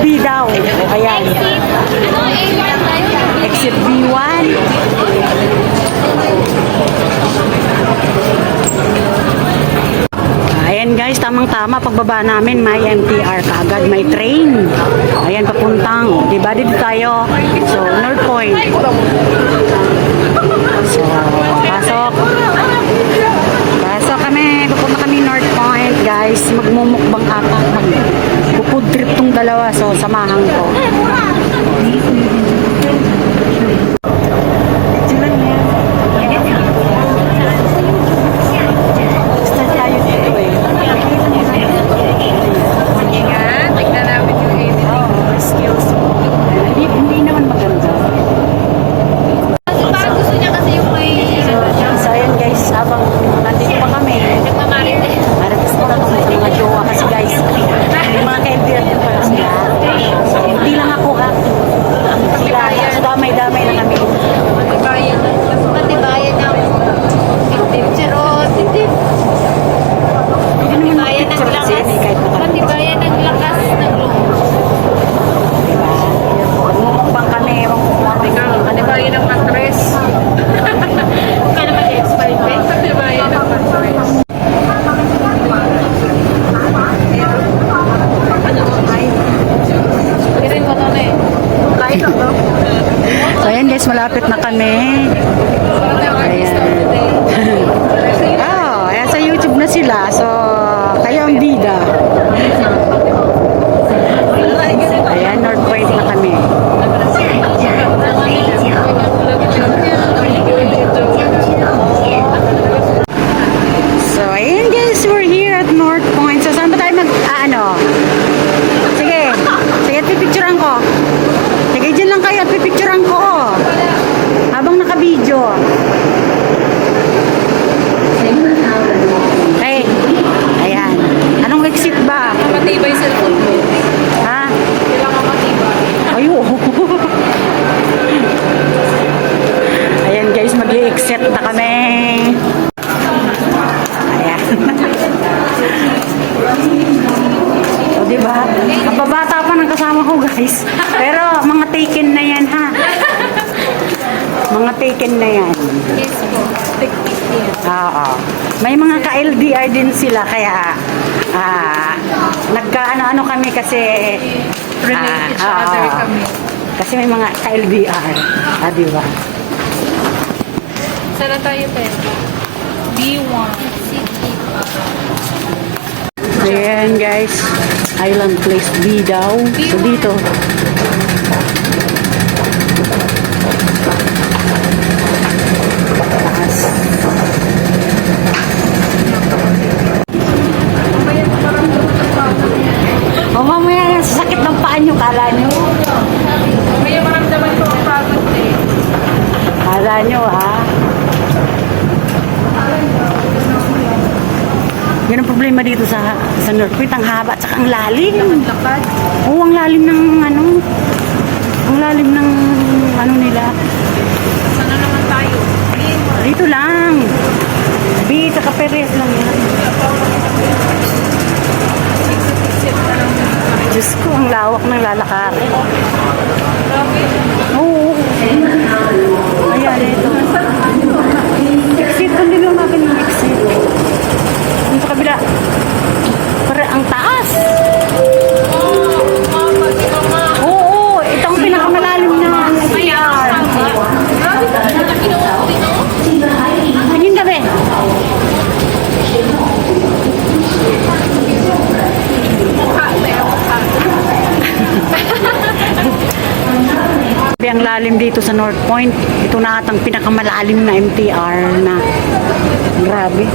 B daw. Ayan. Exit B1. Ayan guys, tamang-tama pagbaba namin, may MTR kaagad, may train. Ayan, papuntang, di ba dito tayo? So, North Point. So, pasok. Pasok kami, papunta kami North Point, guys. Magmumukbang ata, magpupud trip tong dalawa, so samahan ko. Malapit na kami. Ayan. Oh, ayan sa YouTube na sila. So, kayo ang bida. Ayan, North Point na kami. So, ayan guys, we're here at North Point. So, saan ba tayo Sige. Sige, pipicturean ko. Sige, dyan lang kayo at pipicturean ko. Habang naka-video. Hey, ayan. Anong exit ba? Matibay cellphone mo. Ha? Kailangan matibay. Ayun. Ayan guys, mag-i-exit na kami. Ayan. O diba? Ang babata pa ng kasama ko guys. Pero mga taken na yan ha. Mga taken na yan. Yes po. Oo. May mga ka-LDR din sila kaya nagkaano-ano kami kasi Related sa other kami. kasi may mga ka-LDR. Diba? Saan na tayo tayo? B1. City. Ayan guys. Island Place B daw. So dito. O mamaya yan, sa sakit ng paa nyo, kala nyo. Kaya maramdaman ko ang pagod eh. Kala nyo ha. Yan ang problema dito sa North Point, ang haba at saka ang lalim. Lakad. Oo, ang lalim ng ano nila. Sana naman tayo? Dito lang. B, saka Perez lang yan. Diyos ko, ang lawak ng lalakar. Grabe. Oo. Ayan, ito. Exit, kundi lang natin yung exit. Ang sa kabila. Para ang taas. Oo, ito ang pinakamalalim na CR. Tingin ka, be. Ang lalim dito sa North Point. Ito na atang pinakamalalim na MTR na. Grabe.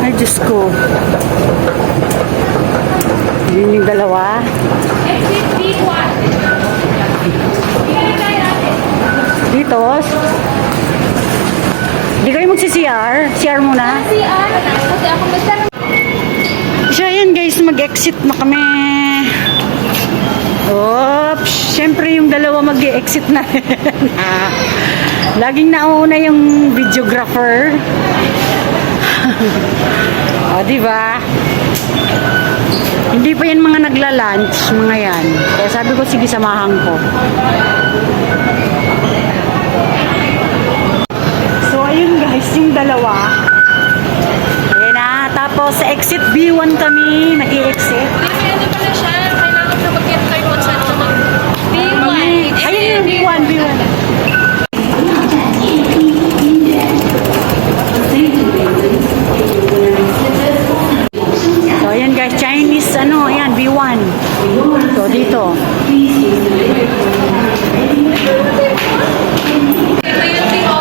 Ay, Diyos ko. Yun yung dalawa. Dito. Di kayo magsi-CR? CR muna? CR. Kasi ako Mr. So, ayan guys, mag-exit na kami. Oops. Siyempre yung dalawa mag-exit na. Laging nauna yung videographer. O, diba? Hindi pa yan mga nagla-lunch, mga yan. Kaya sabi ko, sige, samahan ko. So, ayun guys, yung dalawa. Ayan na. Tapos, sa exit B1 kami, nag-i-exit. Kasi ano pala siya, kailangan na mag-enter kung saan ka B1. Ayun yung B1, B1. So, ayan guys, Chinese, ano, ayan, B1. So, dito. Ito yung T.O.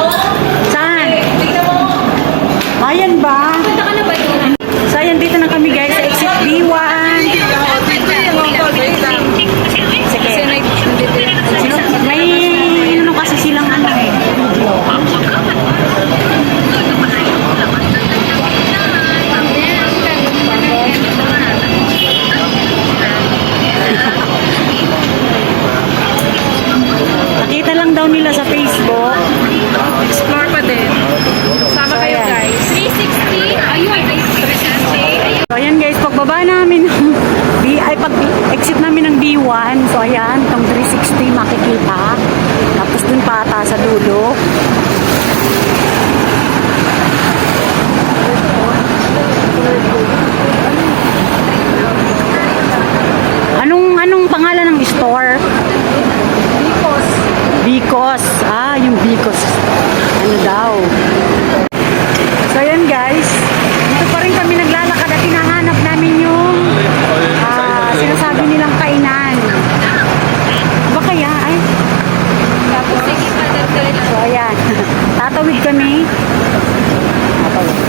Saan? Tignan mo. Ayan ba? Punta ka na ba doon? So, ayan, dito na kami guys, sa exit B1. Sige. Kasi nandito yung May, ano kasi silang ano eh. Nakita lang daw nila sa Facebook. explore pa din. Sama So, kayo ayan. guys. 360. Ayun. 360. So, ayan guys, pagbaba namin ng pag-exit namin ng B1, so ayan, itong 360 makikita. Tapos dun pa ata sa dulo. Anong pangalan ng store? Bicos. Ah, yung Bicos. Ano daw? So, ayan guys. Dito pa rin kami naglalakad at hinahanap namin yung sinasabi nilang kainan. Ba kaya? Ay. Tapos sige pa dagdag. So, ayan. Tatawid kami. Tatawid.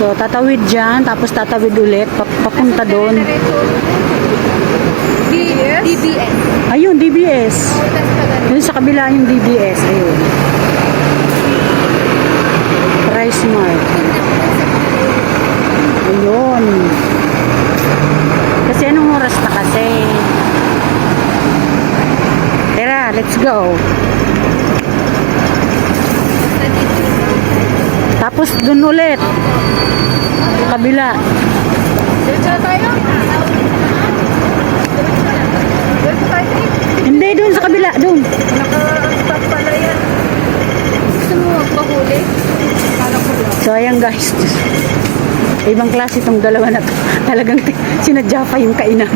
So, tatawid dyan, tapos tatawid ulit, papunta doon. DBS. Ayun, DBS. Doon sa kabila yung DBS. Ayun. Price Mart. Ayun. Kasi anong oras na kasi? Tara, let's go. Tapos doon ulit. Kabila. Diretso na tayo. Diretso tayo. Hindi, doon sa kabila. Doon. Naka-stop pala yan. Gusto mo magpahuli? Kala ko lang. So, ayan guys. Ibang klase itong dalawa na to. Talagang sinadya pa yung kainan.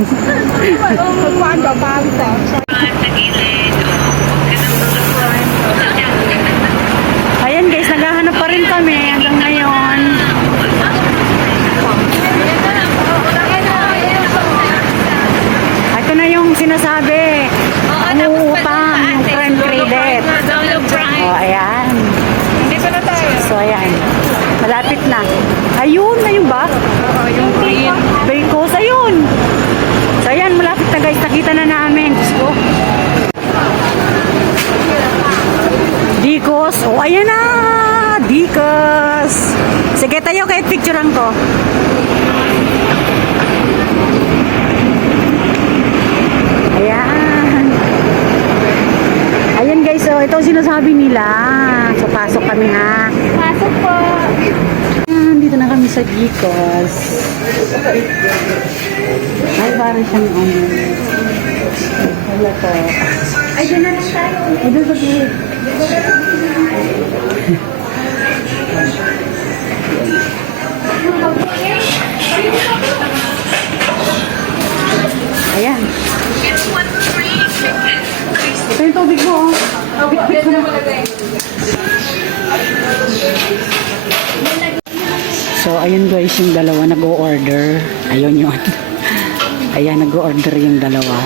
Magpaano ba? Ayan guys, naghahanap pa rin kami hanggang ngayon. Ito na yung sinasabi. Umuutang, yung prime credit. O, ayan. Hindi pa na tayo. So, ayan. Malapit na. Ayun, ayun ba? Yung green. Bacos, ayun. So, ayan, malapit na guys. Nakita na namin. Diyos ko. Dicos. Oh, ayan na. Dicos. Sige, tayo kahit picturean ko. Ayan. Ayan guys, so ito ang sinasabi nila. So, pasok kami ha. Pasok po. Ayan, dito na kami sa Dicos. Ay, parang siyang ano. Wala po. Ay, dyan na lang tayo. Ay, doon sa gilid. Ayan. Ito yung tubig mo. Oh. Dyan na malagay. So, ayun guys, yung dalawa nag-o-order. Ayun yun. Ayan, nag-o-order yung dalawa.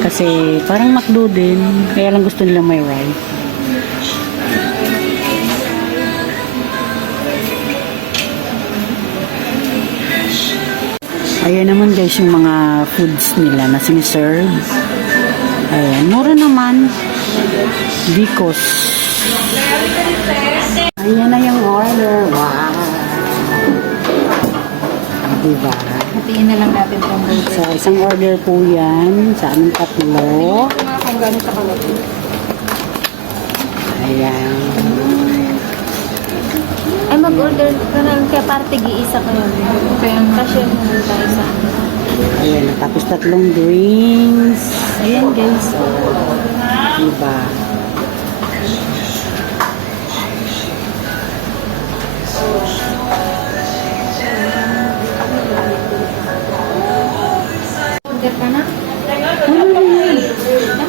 Kasi parang McDo din. Kaya lang gusto nila may rice. Ayan naman guys yung mga foods nila na siniserve. Ayan, mura naman. Bicos. Ayan na yung order. Wow. Diba? Hatiin na lang natin itong burger. So, isang order po yan sa aming tatlo. Ito nga kung gano'n kalaki. Ayan. Ay, mag-order ka na lang kaya para tig-iisa kayo. Kaya cashier mo lang tayo sa Ayan, tapos tatlong drinks. Ayan guys. Oh. Diba? order ka na?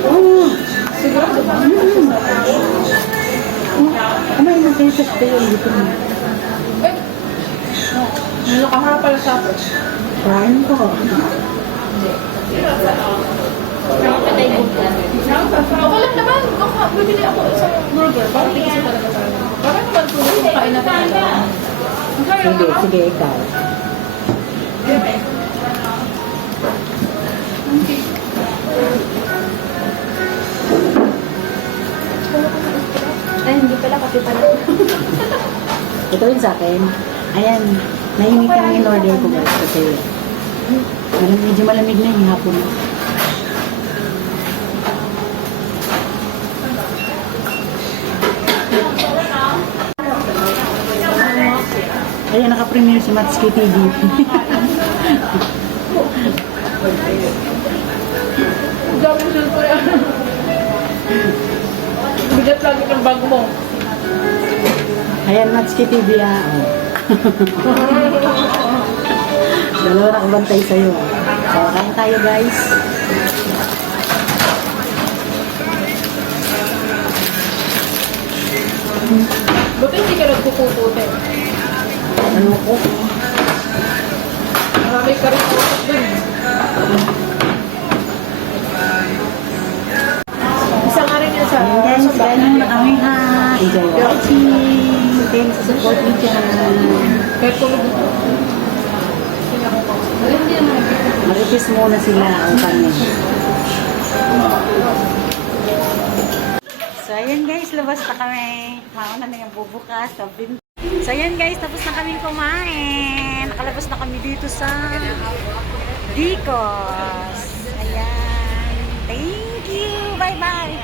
Oh, Sigurado ba? kumain na kayo sa tayo dito mo. Nakaharap pala sa ako. Kain ko. Nakapatay ko yan. Okay lang naman. Bibili ako isang burger. Parang tigisa talaga tayo. Parang naman po yung kain na tayo. Sige, sige, ikaw. Ay, hindi pala kasi pala. Ito rin sa akin. Ayan, nahimik kang in-order ko guys kasi medyo malamig na yung hapon. Ayan, naka-premiere si Matsuki TV. Dami sila po yan. Bigat lagi ng bag mo. Ayan, Matsuki TV ah. Oh. Dalawa nakabantay sa'yo. So, kain tayo guys. Ba't hindi ka nagpupuputin? Ano ko? Marami ka rin putot dun. Isa nga rin yan sa... Ayan guys, ganun na kami ha. Enjoy watching. Thanks sa support mo dyan. Kaya tulog mo. Maripis muna sila ang kanya. So ayan guys, labas na kami. Mauna na yung bubukas. So ayan guys, tapos na kaming kumain. Nakalabas na kami dito sa Dicos. Ayan. Thank you. Bye-bye.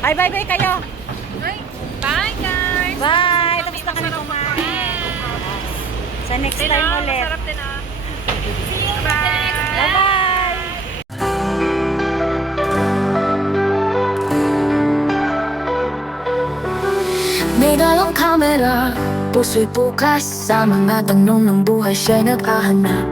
Bye-bye kayo. Bye, guys! Bye. Tapos na kami kumain. Sa next time ulit. Masarap din ah. See you next Bye-bye. May dalawang kamera, puso'y bukas. Sa mga tanong ng buhay siya'y naghahanap.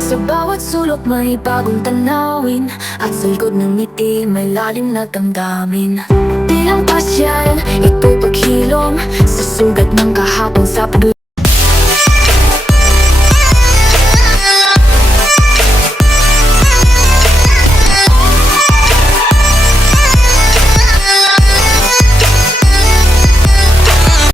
Sa bawat sulok may bagong tanawin, at sa likod ng ngiti may lalim na damdamin. Di lang pasyan, ito'y paghilom sa sugat ng kahapon sa pag